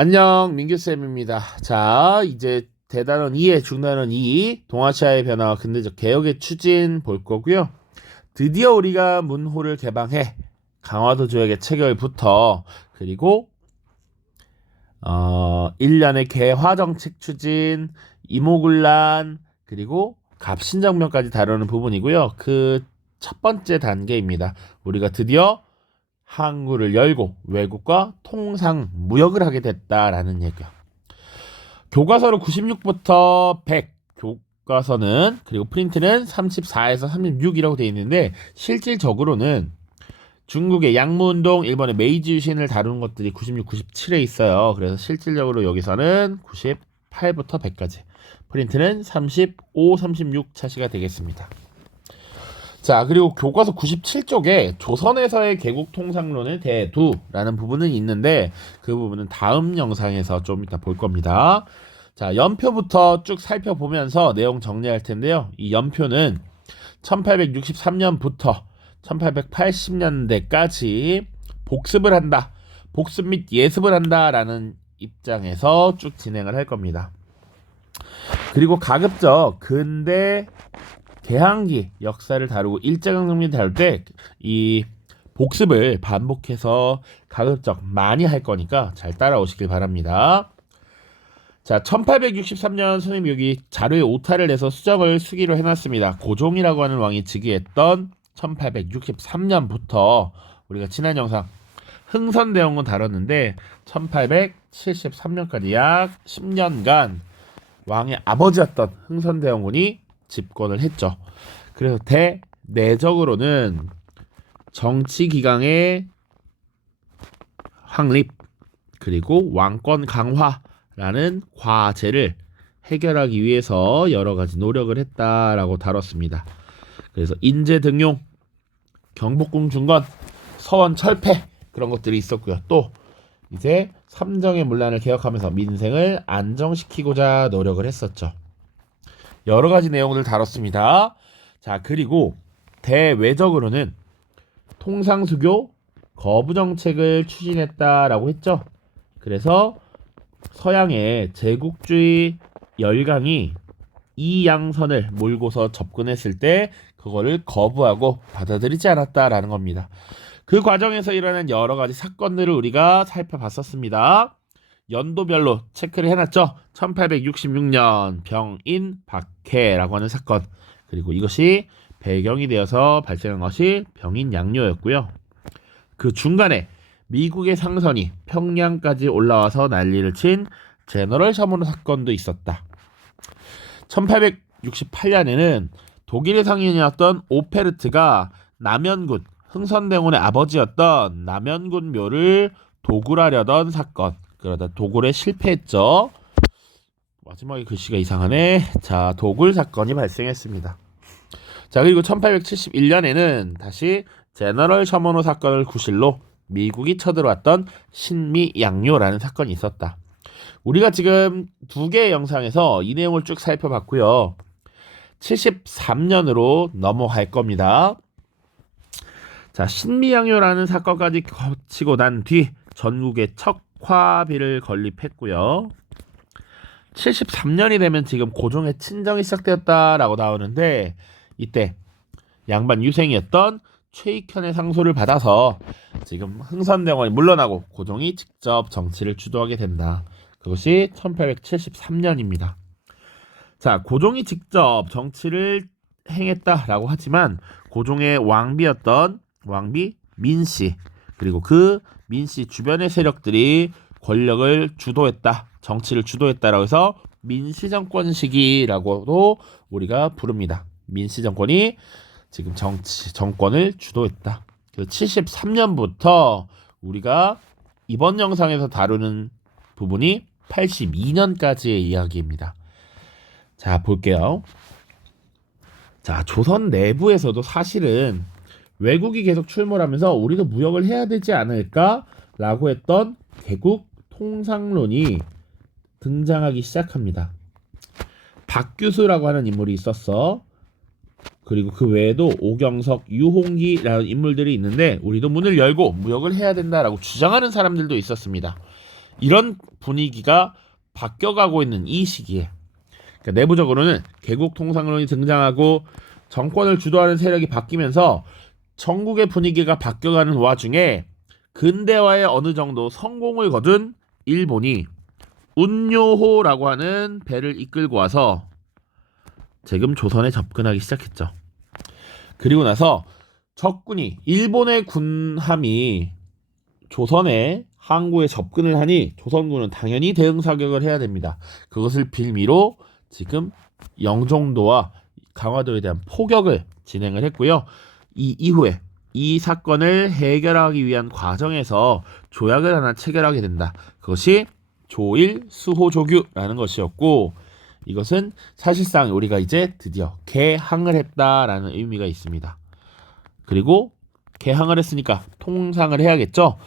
안녕, 민규쌤입니다. 자, 이제 대단원 2의 중단원 2, 동아시아의 변화와 근대적 개혁의 추진 볼 거고요. 드디어 우리가 문호를 개방해 강화도 조약의 체결부터 그리고 1년의 개화 정책 추진, 이모군란, 그리고 갑신정변까지 다루는 부분이고요. 그 첫 번째 단계입니다. 우리가 드디어 항구를 열고 외국과 통상 무역을 하게 됐다라는 얘기야. 교과서로 96부터 100, 교과서는 그리고 프린트는 34에서 36이라고 되어 있는데 실질적으로는 중국의 양무운동, 일본의 메이지 유신을 다루는 것들이 96, 97에 있어요. 그래서 실질적으로 여기서는 98부터 100까지, 프린트는 35, 36 차시가 되겠습니다. 자, 그리고 교과서 97쪽에 조선에서의 개국통상론의 대두라는 부분은 있는데 그 부분은 다음 영상에서 좀 이따 볼 겁니다. 자, 연표부터 쭉 살펴보면서 내용 정리할 텐데요. 이 연표는 1863년부터 1880년대까지 복습을 한다, 복습 및 예습을 한다라는 입장에서 쭉 진행을 할 겁니다. 그리고 가급적 근대 개항기 역사를 다루고 일제강점기를 다룰 때 이 복습을 반복해서 가급적 많이 할 거니까 잘 따라오시길 바랍니다. 자, 1863년 선생님이 여기 자료에 오타를 내서 수정을 수기로 해놨습니다. 고종이라고 하는 왕이 즉위했던 1863년부터 우리가 지난 영상 흥선대원군 다뤘는데 1873년까지 약 10년간 왕의 아버지였던 흥선대원군이 집권을 했죠. 그래서 대내적으로는 정치기강의 확립 그리고 왕권 강화라는 과제를 해결하기 위해서 여러 가지 노력을 했다라고 다뤘습니다. 그래서 인재 등용, 경복궁 중건, 서원 철폐 그런 것들이 있었고요. 또 이제 삼정의 문란을 개혁하면서 민생을 안정시키고자 노력을 했었죠. 여러 가지 내용을 다뤘습니다. 자, 그리고 대외적으로는 통상수교 거부 정책을 추진했다라고 했죠. 그래서 서양의 제국주의 열강이 이양선을 몰고서 접근했을 때 그거를 거부하고 받아들이지 않았다라는 겁니다. 그 과정에서 일어난 여러 가지 사건들을 우리가 살펴봤었습니다. 연도별로 체크를 해놨죠. 1866년 병인 박해라고 하는 사건, 그리고 이것이 배경이 되어서 발생한 것이 병인 양요였고요. 그 중간에 미국의 상선이 평양까지 올라와서 난리를 친 제너럴 셔먼 사건도 있었다. 1868년에는 독일의 상인이었던 오페르트가 남연군, 흥선대원군의 아버지였던 남연군 묘를 도굴하려던 사건, 그러다 도굴에 실패했죠. 마지막에 글씨가 이상하네. 자, 도굴 사건이 발생했습니다. 자, 그리고 1871년에는 다시 제너럴 셔먼호 사건을 구실로 미국이 쳐들어왔던 신미양요라는 사건이 있었다. 우리가 지금 두 개의 영상에서 이 내용을 쭉 살펴봤고요. 73년으로 넘어갈 겁니다. 자, 신미양요라는 사건까지 거치고 난 뒤 전국에 척화비를 건립했고요. 73년이 되면 지금 고종의 친정이 시작되었다라고 나오는데 이때 양반 유생이었던 최익현의 상소를 받아서 지금 흥선대원이 물러나고 고종이 직접 정치를 주도하게 된다. 그것이 1873년입니다. 자, 고종이 직접 정치를 행했다라고 하지만 고종의 왕비였던 왕비 민씨, 그리고 그 민씨 주변의 세력들이 권력을 주도했다, 정치를 주도했다라고 해서 민씨정권 시기라고도 우리가 부릅니다. 민씨정권이 지금 정권을 주도했다. 그래서 73년부터 우리가 이번 영상에서 다루는 부분이 82년까지의 이야기입니다. 자, 볼게요. 자, 조선 내부에서도 사실은 외국이 계속 출몰하면서 우리도 무역을 해야 되지 않을까라고 했던 개국 통상론이 등장하기 시작합니다. 박규수라고 하는 인물이 있었어. 그리고 그 외에도 오경석, 유홍기라는 인물들이 있는데 우리도 문을 열고 무역을 해야 된다라고 주장하는 사람들도 있었습니다. 이런 분위기가 바뀌어가고 있는 이 시기에, 그러니까 내부적으로는 개국 통상론이 등장하고 정권을 주도하는 세력이 바뀌면서 전국의 분위기가 바뀌어가는 와중에 근대화에 어느 정도 성공을 거둔 일본이 운요호라고 하는 배를 이끌고 와서 지금 조선에 접근하기 시작했죠. 그리고 나서 적군이 일본의 군함이 조선의 항구에 접근을 하니 조선군은 당연히 대응 사격을 해야 됩니다. 그것을 빌미로 지금 영종도와 강화도에 대한 포격을 진행을 했고요. 이 이후에 이 사건을 해결하기 위한 과정에서 조약을 하나 체결하게 된다. 그것이 조일 수호조규라는 것이었고, 이것은 사실상 우리가 이제 드디어 개항을 했다라는 의미가 있습니다. 그리고 개항을 했으니까 통상을 해야겠죠.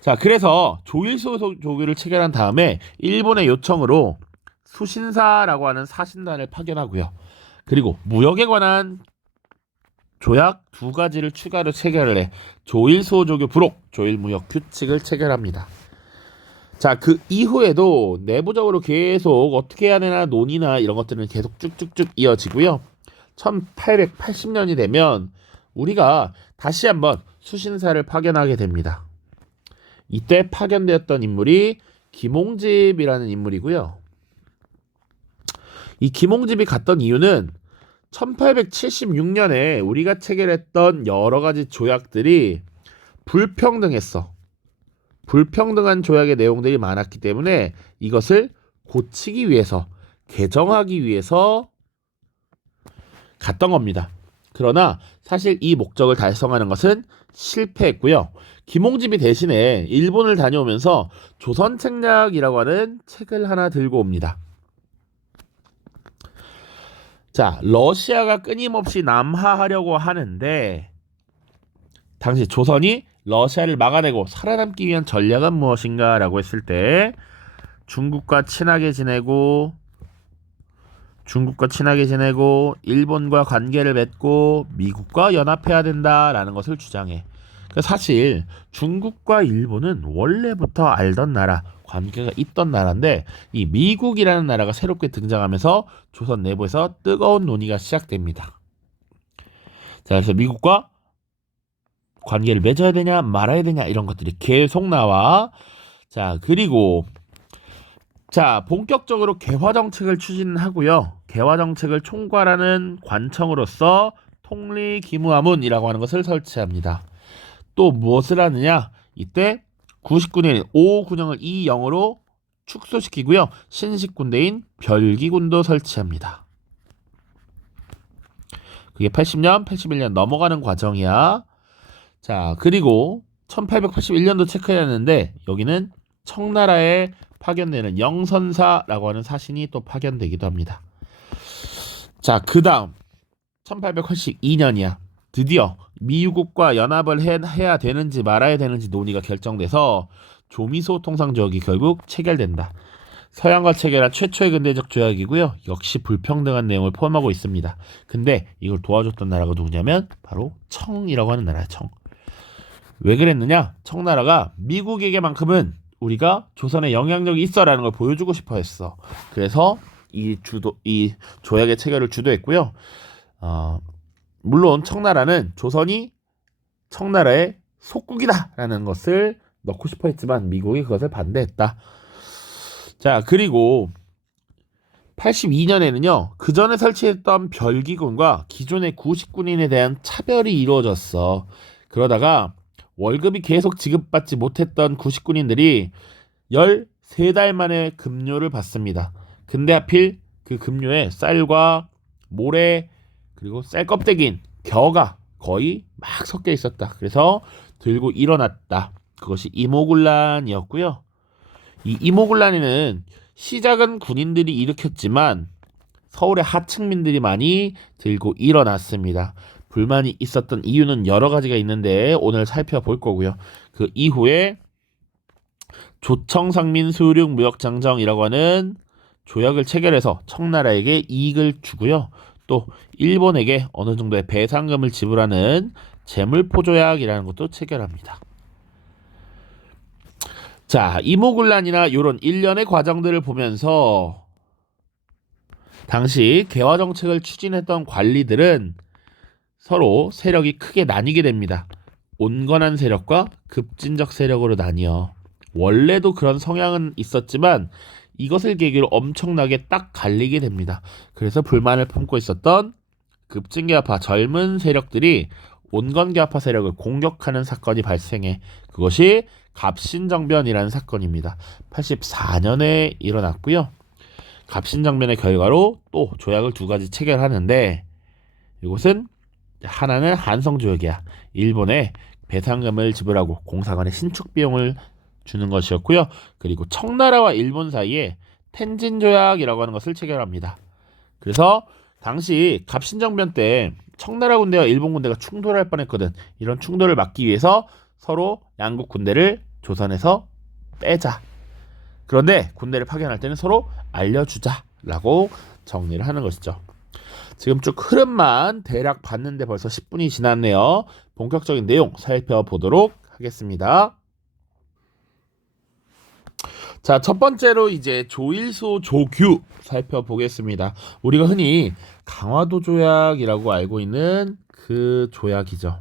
자, 그래서 조일 수호조규를 체결한 다음에 일본의 요청으로 수신사라고 하는 사신단을 파견하고요. 그리고 무역에 관한 조약 2가지를 추가로 체결을 해 조일수호조교 부록, 조일무역 규칙을 체결합니다. 자, 그 이후에도 내부적으로 계속 어떻게 해야 되나 논의나 이런 것들은 계속 쭉쭉쭉 이어지고요. 1880년이 되면 우리가 다시 한번 수신사를 파견하게 됩니다. 이때 파견되었던 인물이 김홍집이라는 인물이고요. 이 김홍집이 갔던 이유는 1876년에 우리가 체결했던 여러 가지 조약들이 불평등했어. 불평등한 조약의 내용들이 많았기 때문에 이것을 고치기 위해서, 개정하기 위해서 갔던 겁니다. 그러나 사실 이 목적을 달성하는 것은 실패했고요. 김홍집이 대신에 일본을 다녀오면서 조선책략이라고 하는 책을 하나 들고 옵니다. 자, 러시아가 끊임없이 남하하려고 하는데 당시 조선이 러시아를 막아내고 살아남기 위한 전략은 무엇인가 라고 했을 때 중국과 친하게 지내고 일본과 관계를 맺고 미국과 연합해야 된다라는 것을 주장해. 사실 중국과 일본은 원래부터 알던 나라, 관계가 있던 나라인데 이 미국이라는 나라가 새롭게 등장하면서 조선 내부에서 뜨거운 논의가 시작됩니다. 자, 그래서 미국과 관계를 맺어야 되냐 말아야 되냐 이런 것들이 계속 나와. 자, 그리고 본격적으로 개화정책을 추진하고요. 개화정책을 총괄하는 관청으로서 통리기무하문이라고 하는 것을 설치합니다. 또 무엇을 하느냐? 이때 99년 5군영을 2영으로 축소시키고요. 신식 군대인 별기군도 설치합니다. 그게 80년, 81년 넘어가는 과정이야. 자, 그리고 1881년도 체크해야 하는데 여기는 청나라에 파견되는 영선사라고 하는 사신이 또 파견되기도 합니다. 자, 그 다음 1882년이야. 드디어 미국과 연합을 해야 되는지 말아야 되는지 논의가 결정돼서 조미소 통상조약이 결국 체결된다. 서양과 체결한 최초의 근대적 조약이고요. 역시 불평등한 내용을 포함하고 있습니다. 근데 이걸 도와줬던 나라가 누구냐면 바로 청이라고 하는 나라야. 청. 왜 그랬느냐? 청나라가 미국에게만큼은 우리가 조선에 영향력이 있어라는 걸 보여주고 싶어 했어. 그래서 이 조약의 체결을 주도했고요. 물론 청나라는 조선이 청나라의 속국이다라는 것을 넣고 싶어 했지만 미국이 그것을 반대했다. 자, 그리고 82년에는요. 그 전에 설치했던 별기군과 기존의 구식군인에 대한 차별이 이루어졌어. 그러다가 월급이 계속 지급받지 못했던 구식군인들이 13달 만에 급료를 받습니다. 근데 하필 그 급료에 쌀과 모래 그리고 쌀 껍데기인 겨가 거의 막 섞여 있었다. 그래서 들고 일어났다. 그것이 이모군란이었고요. 이 이모군란에는 시작은 군인들이 일으켰지만 서울의 하층민들이 많이 들고 일어났습니다. 불만이 있었던 이유는 여러 가지가 있는데 오늘 살펴볼 거고요. 그 이후에 조청상민수륙무역장정이라고 하는 조약을 체결해서 청나라에게 이익을 주고요. 또 일본에게 어느 정도의 배상금을 지불하는 재물포조약이라는 것도 체결합니다. 자, 이모군란이나 이런 일련의 과정들을 보면서 당시 개화 정책을 추진했던 관리들은 서로 세력이 크게 나뉘게 됩니다. 온건한 세력과 급진적 세력으로 나뉘어. 원래도 그런 성향은 있었지만 이것을 계기로 엄청나게 딱 갈리게 됩니다. 그래서 불만을 품고 있었던 급진개화파 젊은 세력들이 온건개화파 세력을 공격하는 사건이 발생해 그것이 갑신정변이라는 사건입니다. 84년에 일어났고요. 갑신정변의 결과로 또 조약을 두 가지 체결하는데 이것은 하나는 한성조약이야. 일본에 배상금을 지불하고 공사관의 신축 비용을 주는 것이었고요. 그리고 청나라와 일본 사이에 텐진조약이라고 하는 것을 체결합니다. 그래서 당시 갑신정변 때 청나라 군대와 일본 군대가 충돌할 뻔했거든. 이런 충돌을 막기 위해서 서로 양국 군대를 조선에서 빼자. 그런데 군대를 파견할 때는 서로 알려주자라고 정리를 하는 것이죠. 지금 쭉 흐름만 대략 봤는데 벌써 10분이 지났네요. 본격적인 내용 살펴보도록 하겠습니다. 자, 첫 번째로 이제 조일소 조규 살펴보겠습니다. 우리가 흔히 강화도 조약이라고 알고 있는 그 조약이죠.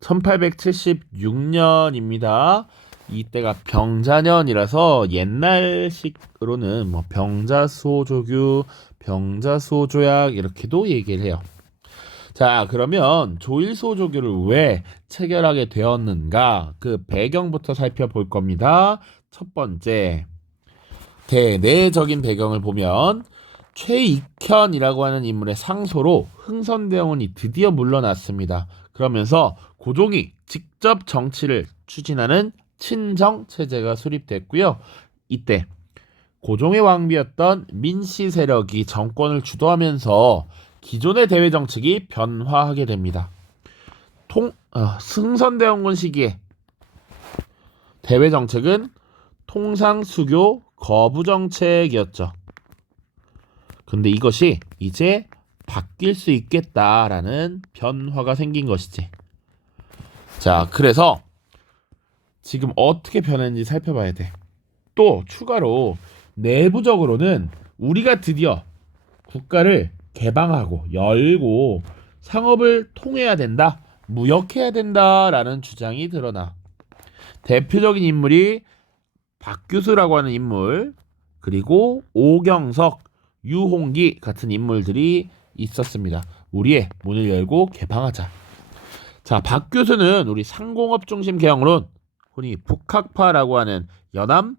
1876년입니다. 이때가 병자년이라서 옛날식으로는 뭐 병자수호조규, 병자수호조약 이렇게도 얘기를 해요. 자, 그러면 조일소조규를 왜 체결하게 되었는가? 그 배경부터 살펴볼 겁니다. 첫 번째, 대내적인 배경을 보면 최익현이라고 하는 인물의 상소로 흥선대원이 드디어 물러났습니다. 그러면서 고종이 직접 정치를 추진하는 친정 체제가 수립됐고요. 이때 고종의 왕비였던 민씨 세력이 정권을 주도하면서 기존의 대외 정책이 변화하게 됩니다. 승선대원군 시기에 대외 정책은 통상수교 거부 정책이었죠. 근데 이것이 이제 바뀔 수 있겠다라는 변화가 생긴 것이지. 자, 그래서 지금 어떻게 변했는지 살펴봐야 돼. 또 추가로 내부적으로는 우리가 드디어 국가를 개방하고 열고 상업을 통해야 된다, 무역해야 된다라는 주장이 드러나. 대표적인 인물이 박규수라고 하는 인물, 그리고 오경석, 유홍기 같은 인물들이 있었습니다. 우리의 문을 열고 개방하자. 자, 박규수는 우리 상공업 중심 개혁론, 흔히 북학파라고 하는 여남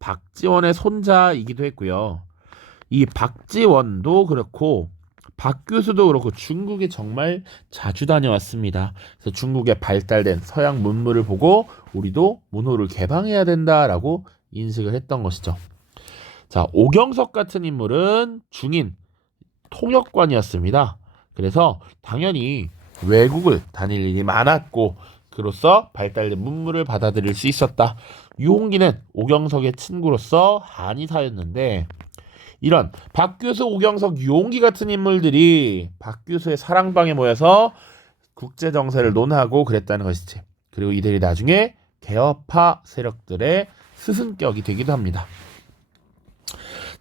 박지원의 손자이기도 했고요. 이 박지원도 그렇고 박규수도 그렇고 중국에 정말 자주 다녀왔습니다. 그래서 중국에 발달된 서양 문물을 보고 우리도 문호를 개방해야 된다라고 인식을 했던 것이죠. 자, 오경석 같은 인물은 중인 통역관이었습니다. 그래서 당연히 외국을 다닐 일이 많았고 그로써 발달된 문물을 받아들일 수 있었다. 유홍기는 오경석의 친구로서 한의사였는데 이런 박규수, 오경석, 유홍기 같은 인물들이 박규수의 사랑방에 모여서 국제 정세를 논하고 그랬다는 것이지. 그리고 이들이 나중에 개혁파 세력들의 스승격이 되기도 합니다.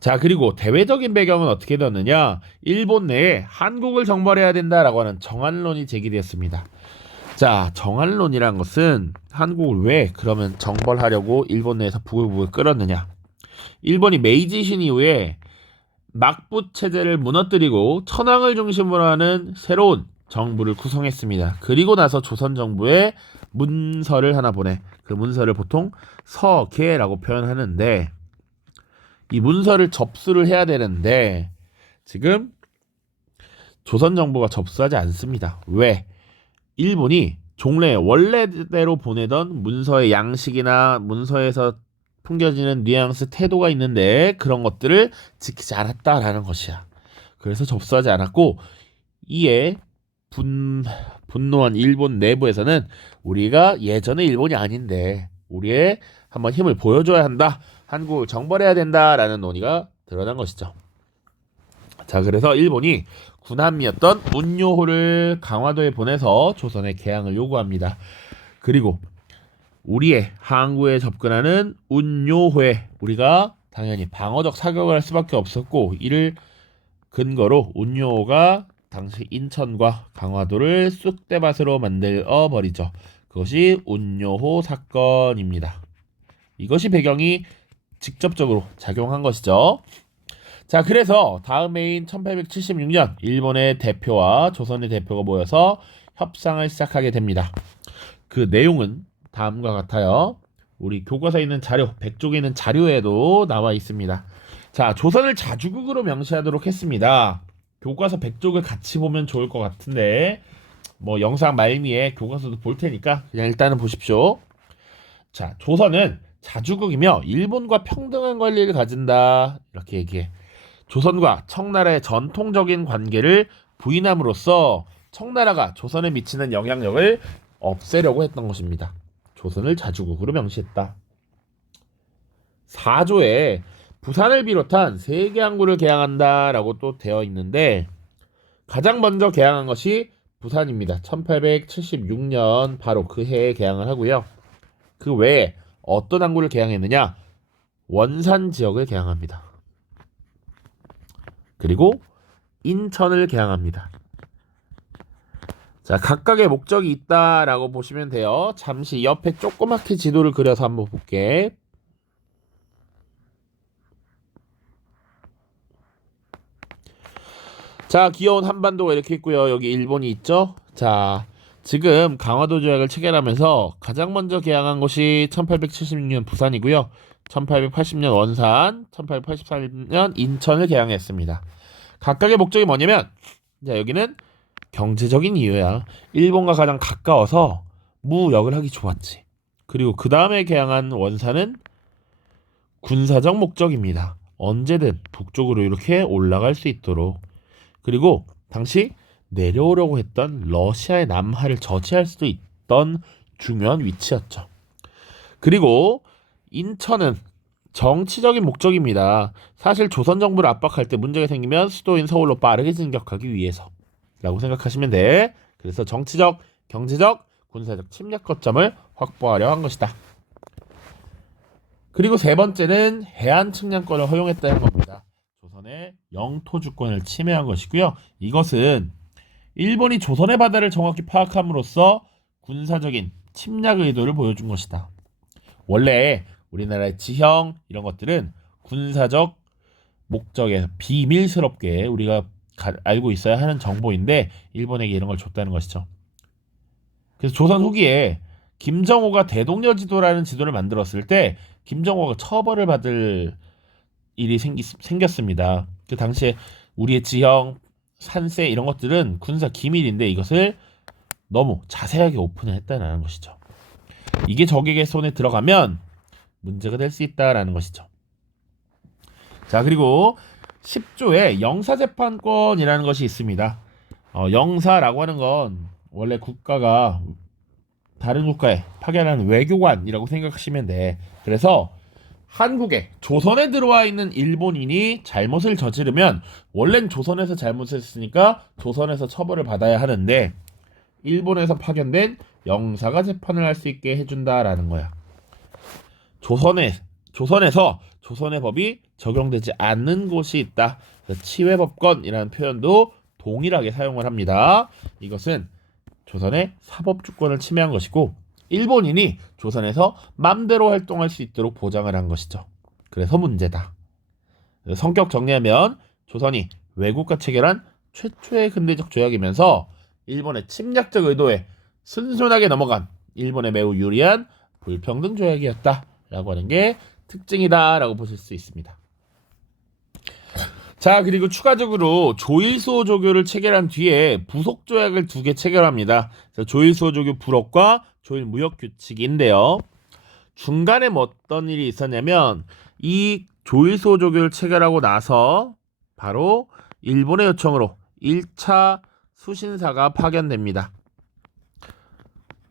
자, 그리고 대외적인 배경은 어떻게 되었느냐? 일본 내에 한국을 정벌해야 된다라고 하는 정한론이 제기되었습니다. 자, 정한론이란 것은 한국을 왜 그러면 정벌하려고 일본 내에서 부글부글 끓었느냐? 일본이 메이지신 이후에 막부 체제를 무너뜨리고 천황을 중심으로 하는 새로운 정부를 구성했습니다. 그리고 나서 조선 정부에 문서를 하나 보내. 그 문서를 보통 서계라고 표현하는데 이 문서를 접수를 해야 되는데 지금 조선 정부가 접수하지 않습니다. 왜? 일본이 종래 원래대로 보내던 문서의 양식이나 문서에서 풍겨지는 뉘앙스 태도가 있는데 그런 것들을 지키지 않았다라는 것이야. 그래서 접수하지 않았고 이에 분노한 일본 내부에서는 우리가 예전의 일본이 아닌데 우리의 한번 힘을 보여줘야 한다. 한국을 정벌해야 된다라는 논의가 드러난 것이죠. 자, 그래서 일본이 군함이었던 운요호를 강화도에 보내서 조선의 개항을 요구합니다. 그리고 우리의 항구에 접근하는 운요회, 우리가 당연히 방어적 사격을 할 수밖에 없었고, 이를 근거로 운요호가 당시 인천과 강화도를 쑥대밭으로 만들어 버리죠. 그것이 운요호 사건입니다. 이것이 배경이 직접적으로 작용한 것이죠. 자, 그래서 다음 해인 1876년 일본의 대표와 조선의 대표가 모여서 협상을 시작하게 됩니다. 그 내용은 다음과 같아요. 우리 교과서에 있는 자료, 100쪽에 있는 자료에도 나와 있습니다. 자, 조선을 자주국으로 명시하도록 했습니다. 교과서 100쪽을 같이 보면 좋을 것 같은데, 뭐 영상 말미에 교과서도 볼 테니까 그냥 일단은 보십시오. 자, 조선은 자주국이며 일본과 평등한 권리를 가진다, 이렇게 얘기해. 조선과 청나라의 전통적인 관계를 부인함으로써 청나라가 조선에 미치는 영향력을 없애려고 했던 것입니다. 조선을 자주국으로 명시했다. 4조에 부산을 비롯한 3개 항구를 개항한다라고 또 되어 있는데, 가장 먼저 개항한 것이 부산입니다. 1876년 바로 그 해에 개항을 하고요. 그 외에 어떤 항구를 개항했느냐? 원산 지역을 개항합니다. 그리고 인천을 개항합니다. 자, 각각의 목적이 있다라고 보시면 돼요. 잠시 옆에 조그맣게 지도를 그려서 한번 볼게. 자, 귀여운 한반도가 이렇게 있고요. 여기 일본이 있죠. 자, 지금 강화도 조약을 체결하면서 가장 먼저 개항한 곳이 1876년 부산이고요. 1880년 원산, 1883년 인천을 개항했습니다. 각각의 목적이 뭐냐면, 자, 여기는 경제적인 이유야. 일본과 가장 가까워서 무역을 하기 좋았지. 그리고 그 다음에 개항한 원산은 군사적 목적입니다. 언제든 북쪽으로 이렇게 올라갈 수 있도록. 그리고 당시 내려오려고 했던 러시아의 남하를 저지할 수도 있던 중요한 위치였죠. 그리고 인천은 정치적인 목적입니다. 사실 조선 정부를 압박할 때 문제가 생기면 수도인 서울로 빠르게 진격하기 위해서라고 생각하시면 돼. 그래서 정치적, 경제적, 군사적 침략 거점을 확보하려 한 것이다. 그리고 세 번째는 해안 측량권을 허용했다는 겁니다. 조선의 영토 주권을 침해한 것이고요. 이것은 일본이 조선의 바다를 정확히 파악함으로써 군사적인 침략 의도를 보여준 것이다. 원래 우리나라의 지형 이런 것들은 군사적 목적에 비밀스럽게 우리가 알고 있어야 하는 정보인데 일본에게 이런 걸 줬다는 것이죠. 그래서 조선 후기에 김정호가 대동여 지도라는 지도를 만들었을 때 김정호가 처벌을 받을 일이 생겼습니다. 그 당시에 우리의 지형, 산세 이런 것들은 군사 기밀인데 이것을 너무 자세하게 오픈을 했다는 것이죠. 이게 적에게 손에 들어가면 문제가 될 수 있다라는 것이죠. 자, 그리고 10조에 영사재판권이라는 것이 있습니다. 영사라고 하는 건 원래 국가가 다른 국가에 파견하는 외교관이라고 생각하시면 돼. 그래서 한국에 조선에 들어와 있는 일본인이 잘못을 저지르면 원래는 조선에서 잘못을 했으니까 조선에서 처벌을 받아야 하는데 일본에서 파견된 영사가 재판을 할 수 있게 해준다라는 거야. 조선에서 조선의 법이 적용되지 않는 곳이 있다. 치외법권이라는 표현도 동일하게 사용을 합니다. 이것은 조선의 사법주권을 침해한 것이고 일본인이 조선에서 맘대로 활동할 수 있도록 보장을 한 것이죠. 그래서 문제다. 성격 정리하면 조선이 외국과 체결한 최초의 근대적 조약이면서 일본의 침략적 의도에 순순하게 넘어간 일본에 매우 유리한 불평등 조약이었다라고 하는 게 특징이다라고 보실 수 있습니다. 자, 그리고 추가적으로 조일수호 조교를 체결한 뒤에 부속 조약을 2개 체결합니다. 조일수호 조교 불업과 조일 무역 규칙인데요. 중간에 뭐 어떤 일이 있었냐면 이 조일수호 조교를 체결하고 나서 바로 일본의 요청으로 1차 수신사가 파견됩니다.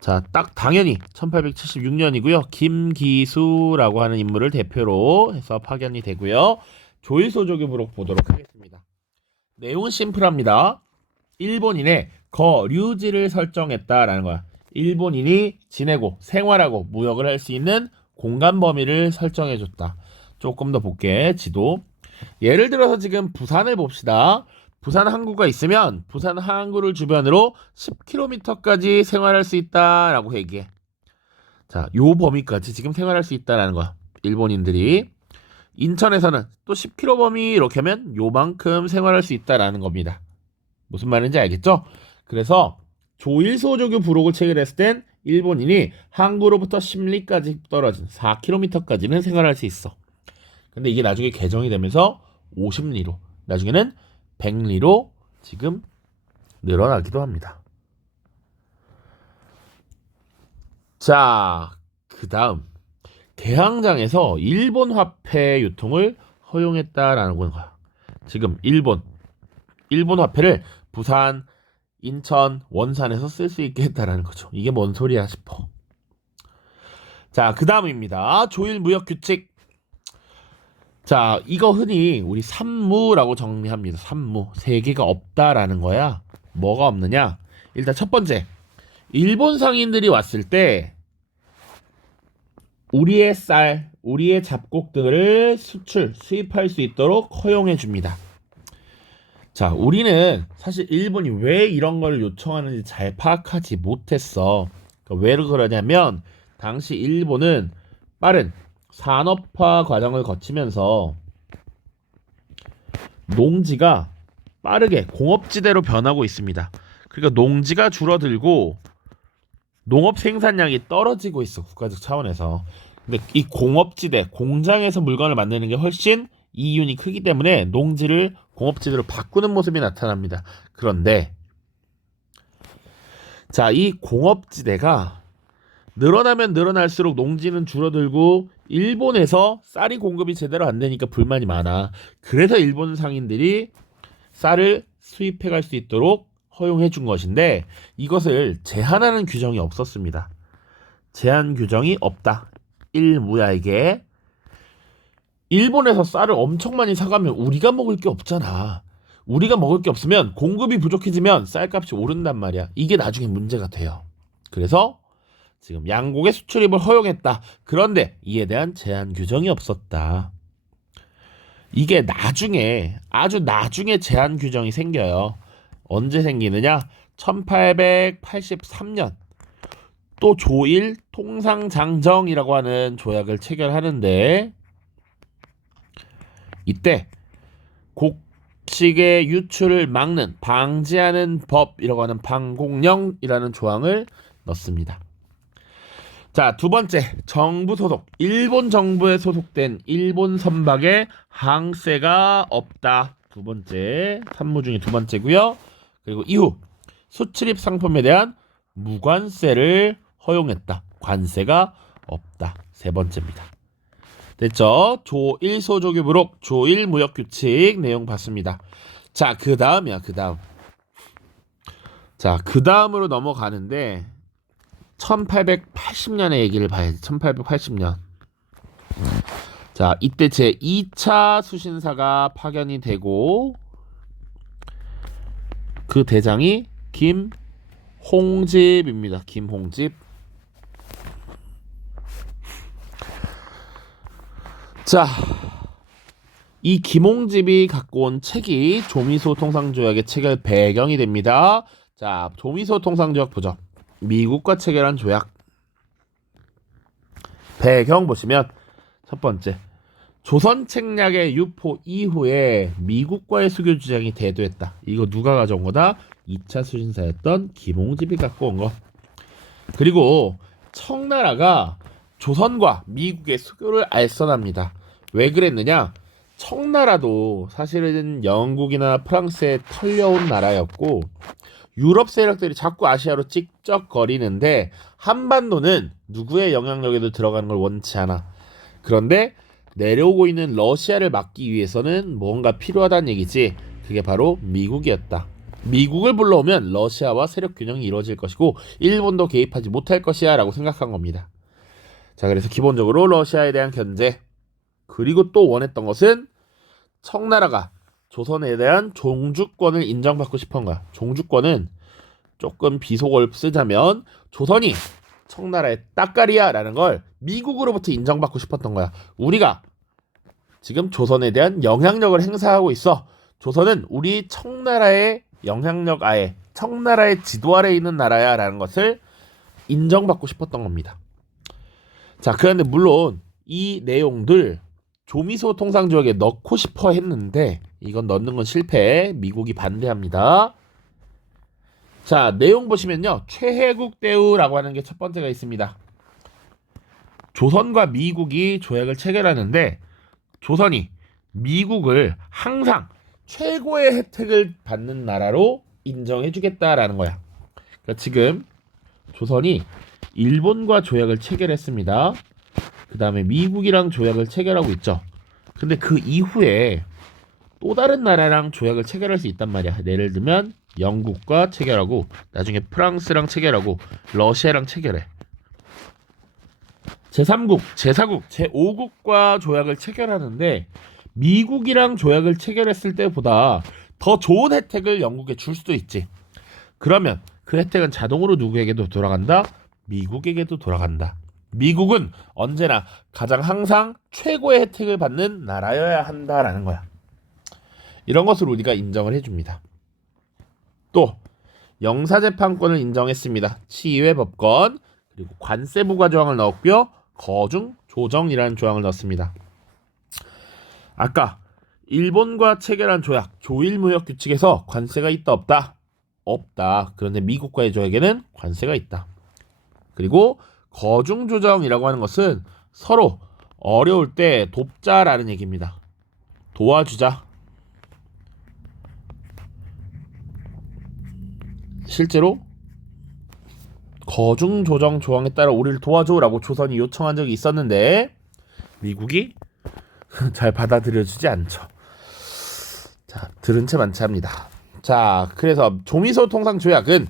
자, 딱 당연히 1876년이고요. 김기수라고 하는 인물을 대표로 해서 파견이 되고요. 조일수호 조교 부록 보도록 하겠습니다. 내용은 심플합니다. 일본인의 거류지를 설정했다라는 거야. 일본인이 지내고 생활하고 무역을 할 수 있는 공간 범위를 설정해줬다. 조금 더 볼게. 지도. 예를 들어서 지금 부산을 봅시다. 부산 항구가 있으면 부산 항구를 주변으로 10km까지 생활할 수 있다라고 얘기해. 자, 요 범위까지 지금 생활할 수 있다라는 거야. 일본인들이. 인천에서는 또 10km 범위 이렇게 하면 요만큼 생활할 수 있다라는 겁니다. 무슨 말인지 알겠죠? 그래서 조일소조교 부록을 체결했을 땐 일본인이 항구로부터 심리까지 떨어진 4km까지는 생활할 수 있어. 근데 이게 나중에 개정이 되면서 50리로, 나중에는 100리로 지금 늘어나기도 합니다. 자, 그 다음 개항장에서 일본 화폐 유통을 허용했다라는 거야. 지금 일본 화폐를 부산, 인천, 원산에서 쓸 수 있게 했다라는 거죠. 이게 뭔 소리야 싶어. 자, 그 다음입니다. 조일 무역 규칙. 자, 이거 흔히 우리 산무라고 정리합니다. 산무. 세계가 없다라는 거야. 뭐가 없느냐? 일단 첫 번째, 일본 상인들이 왔을 때 우리의 쌀, 우리의 잡곡 등을 수입할 수 있도록 허용해 줍니다. 자, 우리는 사실 일본이 왜 이런 걸 요청하는지 잘 파악하지 못했어. 그러니까 왜 그러냐면 당시 일본은 빠른 산업화 과정을 거치면서 농지가 빠르게 공업지대로 변하고 있습니다. 그러니까 농지가 줄어들고 농업 생산량이 떨어지고 있어, 국가적 차원에서. 근데 이 공업지대, 공장에서 물건을 만드는 게 훨씬 이윤이 크기 때문에 농지를 공업지대로 바꾸는 모습이 나타납니다. 그런데 자, 이 공업지대가 늘어나면 늘어날수록 농지는 줄어들고 일본에서 쌀이 공급이 제대로 안 되니까 불만이 많아. 그래서 일본 상인들이 쌀을 수입해 갈 수 있도록 허용해 준 것인데 이것을 제한하는 규정이 없었습니다. 제한 규정이 없다. 일무야 이게. 일본에서 쌀을 엄청 많이 사가면 우리가 먹을 게 없잖아. 우리가 먹을 게 없으면 공급이 부족해지면 쌀값이 오른단 말이야. 이게 나중에 문제가 돼요. 그래서 지금 양곡의 수출입을 허용했다. 그런데 이에 대한 제한 규정이 없었다. 이게 나중에, 아주 나중에 제한 규정이 생겨요. 언제 생기느냐? 1883년 또 조일 통상장정이라고 하는 조약을 체결하는데 이때 곡식의 유출을 막는, 방지하는 법이라고 하는 방공령이라는 조항을 넣습니다. 자, 두 번째, 정부 소속. 일본 정부에 소속된 일본 선박에 항세가 없다. 두 번째, 산무 중에 두 번째고요. 그리고 이후 수출입 상품에 대한 무관세를 허용했다. 관세가 없다. 세 번째입니다. 됐죠? 조일 소조교 부록, 조일 무역 규칙 내용 봤습니다. 자, 그 다음이야, 그 다음. 자, 그 다음으로 넘어가는데 1880년의 얘기를 봐야지. 1880년. 자, 이때 제 2차 수신사가 파견이 되고 그 대장이 김홍집입니다. 김홍집. 자, 이 김홍집이 갖고 온 책이 조미소 통상조약의 체결 배경이 됩니다. 자, 조미소 통상조약 보죠. 미국과 체결한 조약. 배경 보시면 첫 번째, 조선 책략의 유포 이후에 미국과의 수교 주장이 대두했다. 이거 누가 가져온 거다? 2차 수신사였던 김홍집이 갖고 온 거. 그리고 청나라가 조선과 미국의 수교를 알선합니다. 왜 그랬느냐? 청나라도 사실은 영국이나 프랑스에 털려온 나라였고 유럽 세력들이 자꾸 아시아로 찍적거리는데 한반도는 누구의 영향력에도 들어가는 걸 원치 않아. 그런데 내려오고 있는 러시아를 막기 위해서는 뭔가 필요하다는 얘기지. 그게 바로 미국이었다. 미국을 불러오면 러시아와 세력 균형이 이루어질 것이고 일본도 개입하지 못할 것이야 라고 생각한 겁니다. 자, 그래서 기본적으로 러시아에 대한 견제, 그리고 또 원했던 것은 청나라가 조선에 대한 종주권을 인정받고 싶은 거야. 종주권은 조금 비속어를 쓰자면 조선이 청나라의 따까리야라는 걸 미국으로부터 인정받고 싶었던 거야. 우리가 지금 조선에 대한 영향력을 행사하고 있어. 조선은 우리 청나라의 영향력 아래, 청나라의 지도 아래에 있는 나라야라는 것을 인정받고 싶었던 겁니다. 자, 그런데 물론 이 내용들 조미소 통상조약에 넣고 싶어 했는데 이건 넣는 건 실패. 미국이 반대합니다. 자, 내용 보시면요. 최혜국 대우라고 하는 게 첫 번째가 있습니다. 조선과 미국이 조약을 체결하는데 조선이 미국을 항상 최고의 혜택을 받는 나라로 인정해주겠다라는 거야. 그러니까 지금 조선이 일본과 조약을 체결했습니다. 그 다음에 미국이랑 조약을 체결하고 있죠. 근데 그 이후에 또 다른 나라랑 조약을 체결할 수 있단 말이야. 예를 들면 영국과 체결하고 나중에 프랑스랑 체결하고 러시아랑 체결해. 제3국, 제4국, 제5국과 조약을 체결하는데 미국이랑 조약을 체결했을 때보다 더 좋은 혜택을 영국에 줄 수도 있지. 그러면 그 혜택은 자동으로 누구에게도 돌아간다? 미국에게도 돌아간다. 미국은 언제나 가장 항상 최고의 혜택을 받는 나라여야 한다라는 거야. 이런 것을 우리가 인정을 해줍니다. 또 영사재판권을 인정했습니다. 치의회 법권, 그리고 관세 부과 조항을 넣었고요. 거중 조정이라는 조항을 넣었습니다. 아까 일본과 체결한 조약 조일무역 규칙에서 관세가 있다 없다? 없다. 그런데 미국과의 조약에는 관세가 있다. 그리고 거중 조정이라고 하는 것은 서로 어려울 때 돕자라는 얘기입니다. 도와주자. 실제로 거중 조정 조항에 따라 우리를 도와줘라고 조선이 요청한 적이 있었는데 미국이 잘 받아들여주지 않죠. 자, 들은 채 많지 합니다. 자, 그래서 조미소 통상 조약은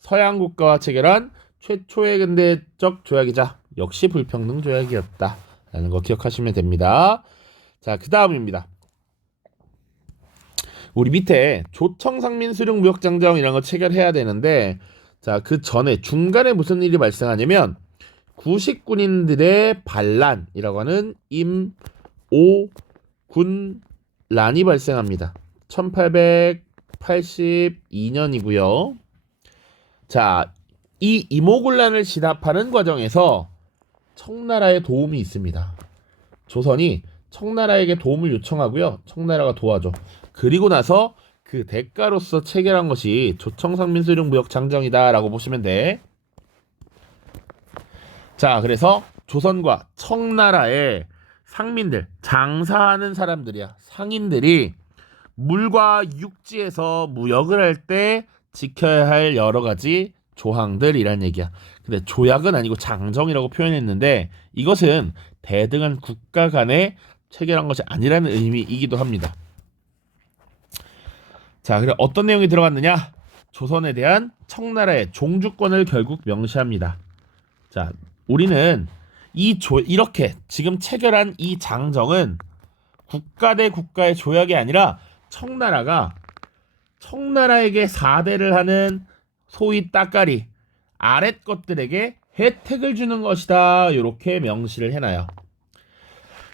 서양 국가와 체결한 최초의 근대적 조약이자 역시 불평등 조약이었다라는 거 기억하시면 됩니다. 자, 그 다음입니다. 우리 밑에 조청상민수령무역장정이라는 거 체결해야 되는데, 자, 그 전에 중간에 무슨 일이 발생하냐면 구식군인들의 반란이라고 하는 임오군란이 발생합니다. 1882년이고요. 자, 이 임오군란을 진압하는 과정에서 청나라의 도움이 있습니다. 조선이 청나라에게 도움을 요청하고요. 청나라가 도와줘. 그리고 나서 그 대가로서 체결한 것이 조청상민수령무역장정이다라고 보시면 돼. 자, 그래서 조선과 청나라의 상민들, 장사하는 사람들이야. 상인들이 물과 육지에서 무역을 할 때 지켜야 할 여러 가지 조항들이란 얘기야. 근데 조약은 아니고 장정이라고 표현했는데 이것은 대등한 국가 간에 체결한 것이 아니라는 의미이기도 합니다. 자, 그래 어떤 내용이 들어갔느냐? 조선에 대한 청나라의 종주권을 결국 명시합니다. 자, 우리는 이렇게 지금 체결한 이 장정은 국가 대 국가의 조약이 아니라 청나라가 청나라에게 사대를 하는 소위 따까리 아랫 것들에게 혜택을 주는 것이다. 이렇게 명시를 해놔요.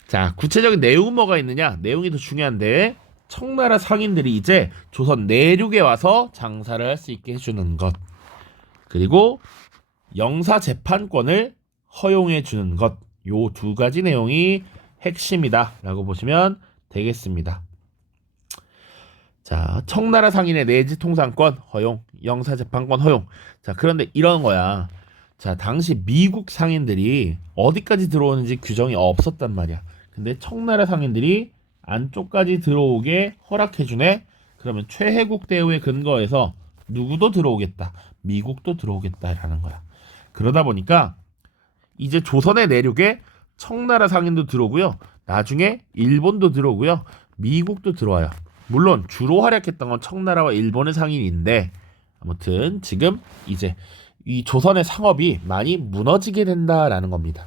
자, 구체적인 내용은 뭐가 있느냐? 내용이 더 중요한데 청나라 상인들이 이제 조선 내륙에 와서 장사를 할 수 있게 해주는 것, 그리고 영사재판권을 허용해 주는 것, 요 두 가지 내용이 핵심이다 라고 보시면 되겠습니다. 자, 청나라 상인의 내지 통상권 허용, 영사재판권 허용. 자, 그런데 이런 거야. 자, 당시 미국 상인들이 어디까지 들어오는지 규정이 없었단 말이야. 근데 청나라 상인들이 안쪽까지 들어오게 허락해주네. 그러면 최혜국 대우에 근거해서 누구도 들어오겠다. 미국도 들어오겠다라는 거야. 그러다 보니까 이제 조선의 내륙에 청나라 상인도 들어오고요. 나중에 일본도 들어오고요. 미국도 들어와요. 물론 주로 활약했던 건 청나라와 일본의 상인인데 아무튼 지금 이제 이 조선의 상업이 많이 무너지게 된다라는 겁니다.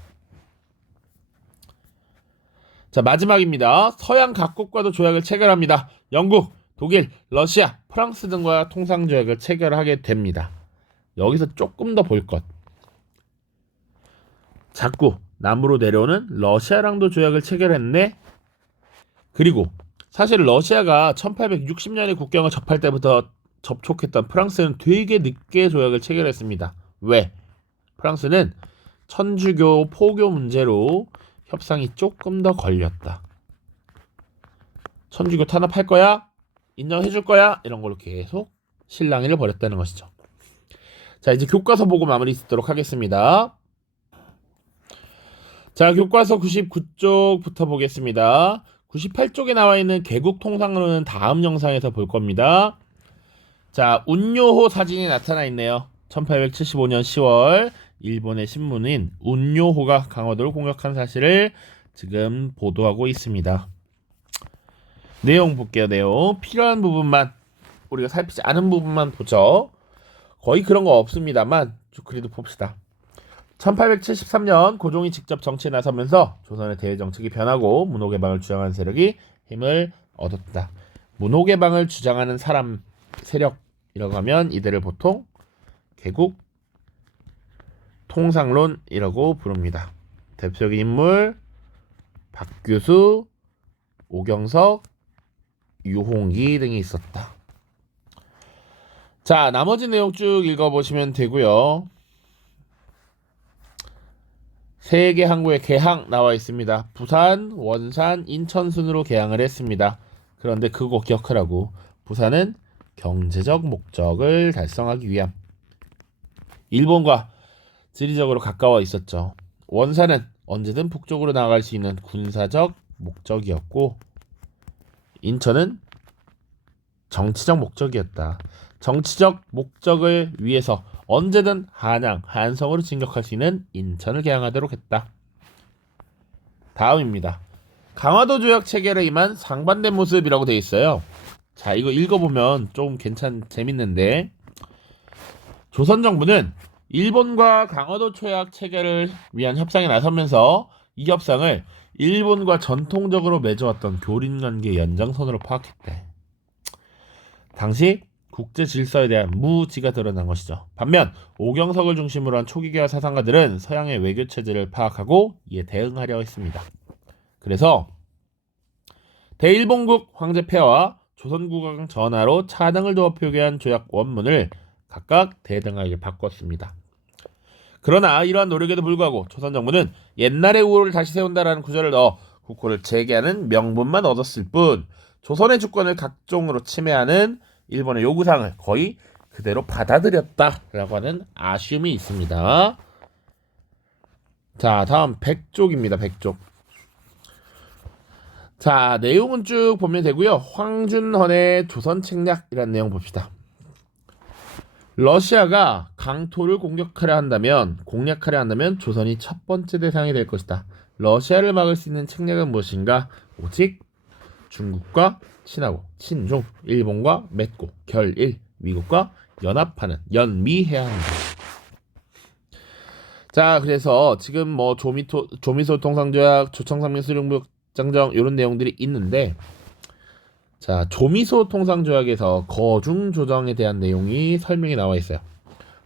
자, 마지막입니다. 서양 각국과도 조약을 체결합니다. 영국, 독일, 러시아, 프랑스 등과 통상조약을 체결하게 됩니다. 여기서 조금 더 볼 것. 자꾸 남부로 내려오는 러시아랑도 조약을 체결했네. 그리고 사실 러시아가 1860년에 국경을 접할 때부터 접촉했던 프랑스는 되게 늦게 조약을 체결했습니다. 왜? 프랑스는 천주교 포교 문제로 협상이 조금 더 걸렸다. 천주교 탄압할 거야? 인정해줄 거야? 이런 걸로 계속 실랑이를 벌였다는 것이죠. 자, 이제 교과서 보고 마무리 짓도록 하겠습니다. 자, 교과서 99쪽부터 보겠습니다. 98쪽에 나와 있는 개국 통상론은 다음 영상에서 볼 겁니다. 자, 운요호 사진이 나타나 있네요. 1875년 10월 일본의 신문인 운요호가 강화도를 공격한 사실을 지금 보도하고 있습니다. 내용 볼게요. 내용 필요한 부분만, 우리가 살피지 않은 부분만 보죠. 거의 그런 거 없습니다만 그래도 봅시다. 1873년 고종이 직접 정치에 나서면서 조선의 대외 정책이 변하고 문호개방을 주장하는 세력이 힘을 얻었다. 문호개방을 주장하는 사람, 세력이라고 하면 이들을 보통 개국 통상론이라고 부릅니다. 대표적인 인물 박규수, 오경석, 유홍기 등이 있었다. 자, 나머지 내용 쭉 읽어보시면 되고요. 세 개 항구의 개항 나와 있습니다. 부산, 원산, 인천 순으로 개항을 했습니다. 그런데 그거 기억하라고. 부산은 경제적 목적을 달성하기 위함. 일본과 지리적으로 가까워 있었죠. 원산은 언제든 북쪽으로 나갈 수 있는 군사적 목적이었고, 인천은 정치적 목적이었다. 정치적 목적을 위해서 언제든 한양, 한성으로 진격할 수 있는 인천을 개항하도록 했다. 다음입니다. 강화도 조약 체결에 임한 상반된 모습이라고 되어 있어요. 자, 이거 읽어보면 좀 재밌는데, 조선 정부는 일본과 강화도 조약 체결을 위한 협상에 나서면서 이 협상을 일본과 전통적으로 맺어왔던 교린관계 연장선으로 파악했대. 당시 국제 질서에 대한 무지가 드러난 것이죠. 반면 오경석을 중심으로 한 초기계와 사상가들은 서양의 외교 체제를 파악하고 이에 대응하려 했습니다. 그래서 대일본국 황제 폐하와 조선국왕 전하로 차등을 두어 표기한 조약 원문을 각각 대등하게 바꿨습니다. 그러나 이러한 노력에도 불구하고 조선 정부는 옛날의 우호를 다시 세운다라는 구절을 넣어 국호를 재개하는 명분만 얻었을 뿐 조선의 주권을 각종으로 침해하는 일본의 요구사항을 거의 그대로 받아들였다라고 하는 아쉬움이 있습니다. 자, 다음 100쪽입니다. 100쪽. 자, 내용은 쭉 보면 되고요. 황준헌의 조선 책략이라는 내용 봅시다. 러시아가 강토를 공략하려 한다면 조선이 첫 번째 대상이 될 것이다. 러시아를 막을 수 있는 책략은 무엇인가? 오직 중국과 친하고 친중, 일본과 맺고 결일, 미국과 연합하는 연미해야 한다. 자, 그래서 지금 뭐 조미소 통상조약, 조청산맥 수령부장정 이런 내용들이 있는데, 자, 조미소 통상조약에서 거중 조정에 대한 내용이 설명이 나와 있어요.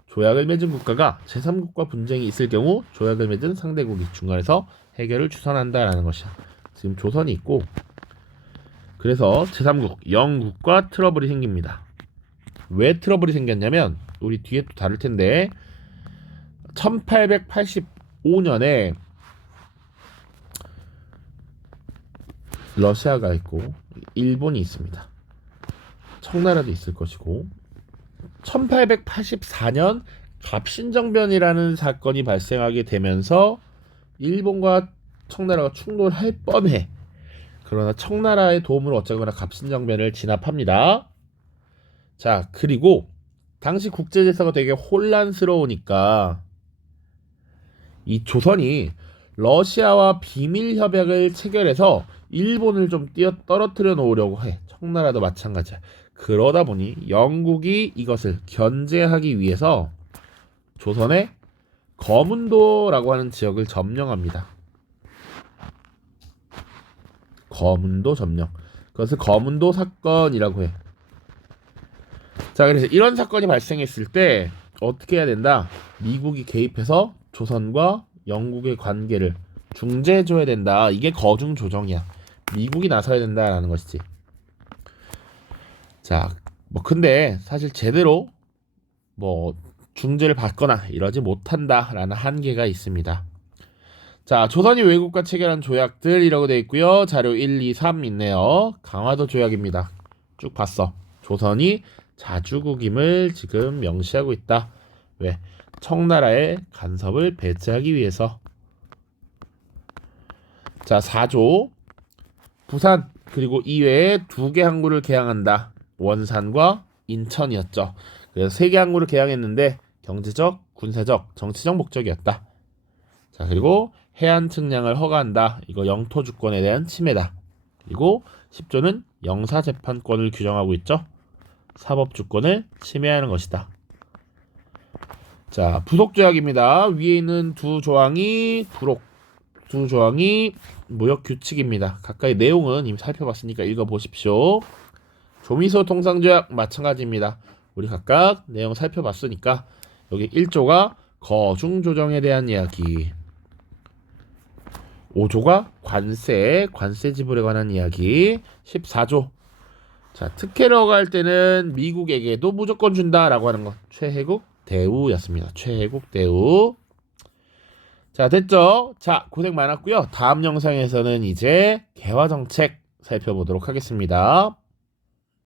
조약을 맺은 국가가 제3국과 분쟁이 있을 경우 조약을 맺은 상대국이 중간에서 해결을 주선한다라는 것이야. 지금 조선이 있고, 그래서 제3국 영국과 트러블이 생깁니다. 왜 트러블이 생겼냐면 우리 뒤에 또 다룰 텐데 1885년에 러시아가 있고 일본이 있습니다. 청나라도 있을 것이고 1884년 갑신정변이라는 사건이 발생하게 되면서 일본과 청나라가 충돌할 뻔해. 그러나 청나라의 도움으로 어쩌거나 갑신정변을 진압합니다. 자, 그리고 당시 국제질서가 되게 혼란스러우니까 이 조선이 러시아와 비밀협약을 체결해서 일본을 좀 떨어뜨려 놓으려고 해. 청나라도 마찬가지야. 그러다 보니 영국이 이것을 견제하기 위해서 조선의 거문도라고 하는 지역을 점령합니다. 거문도 점령. 그것을 거문도 사건이라고 해. 자, 그래서 이런 사건이 발생했을 때 어떻게 해야 된다? 미국이 개입해서 조선과 영국의 관계를 중재해줘야 된다. 이게 거중 조정이야. 미국이 나서야 된다라는 것이지. 자, 뭐 근데 사실 제대로 뭐 중재를 받거나 이러지 못한다라는 한계가 있습니다. 자, 조선이 외국과 체결한 조약들이라고 되어 있고요. 자료 1, 2, 3 있네요. 강화도 조약입니다. 쭉 봤어. 조선이 자주국임을 지금 명시하고 있다. 왜? 청나라에 간섭을 배제하기 위해서. 자, 4조. 부산 그리고 이외에 2개 항구를 개항한다. 원산과 인천이었죠. 그래서 3개 항구를 개항했는데 경제적, 군사적, 정치적 목적이었다. 자, 그리고 해안 측량을 허가한다. 이거 영토 주권에 대한 침해다. 그리고 10조는 영사재판권을 규정하고 있죠. 사법주권을 침해하는 것이다. 자, 부속조약입니다. 위에 있는 두 조항이 두 조항이 무역규칙입니다. 각각의 내용은 이미 살펴봤으니까 읽어보십시오. 조미소 통상조약 마찬가지입니다. 우리 각각 내용 살펴봤으니까 여기 1조가 거중조정에 대한 이야기, 5조가 관세 지불에 관한 이야기, 14조. 자, 특혜를 허가할 때는 미국에게도 무조건 준다라고 하는 것. 최혜국 대우였습니다. 최혜국 대우. 자, 됐죠? 자, 고생 많았고요. 다음 영상에서는 이제 개화정책 살펴보도록 하겠습니다.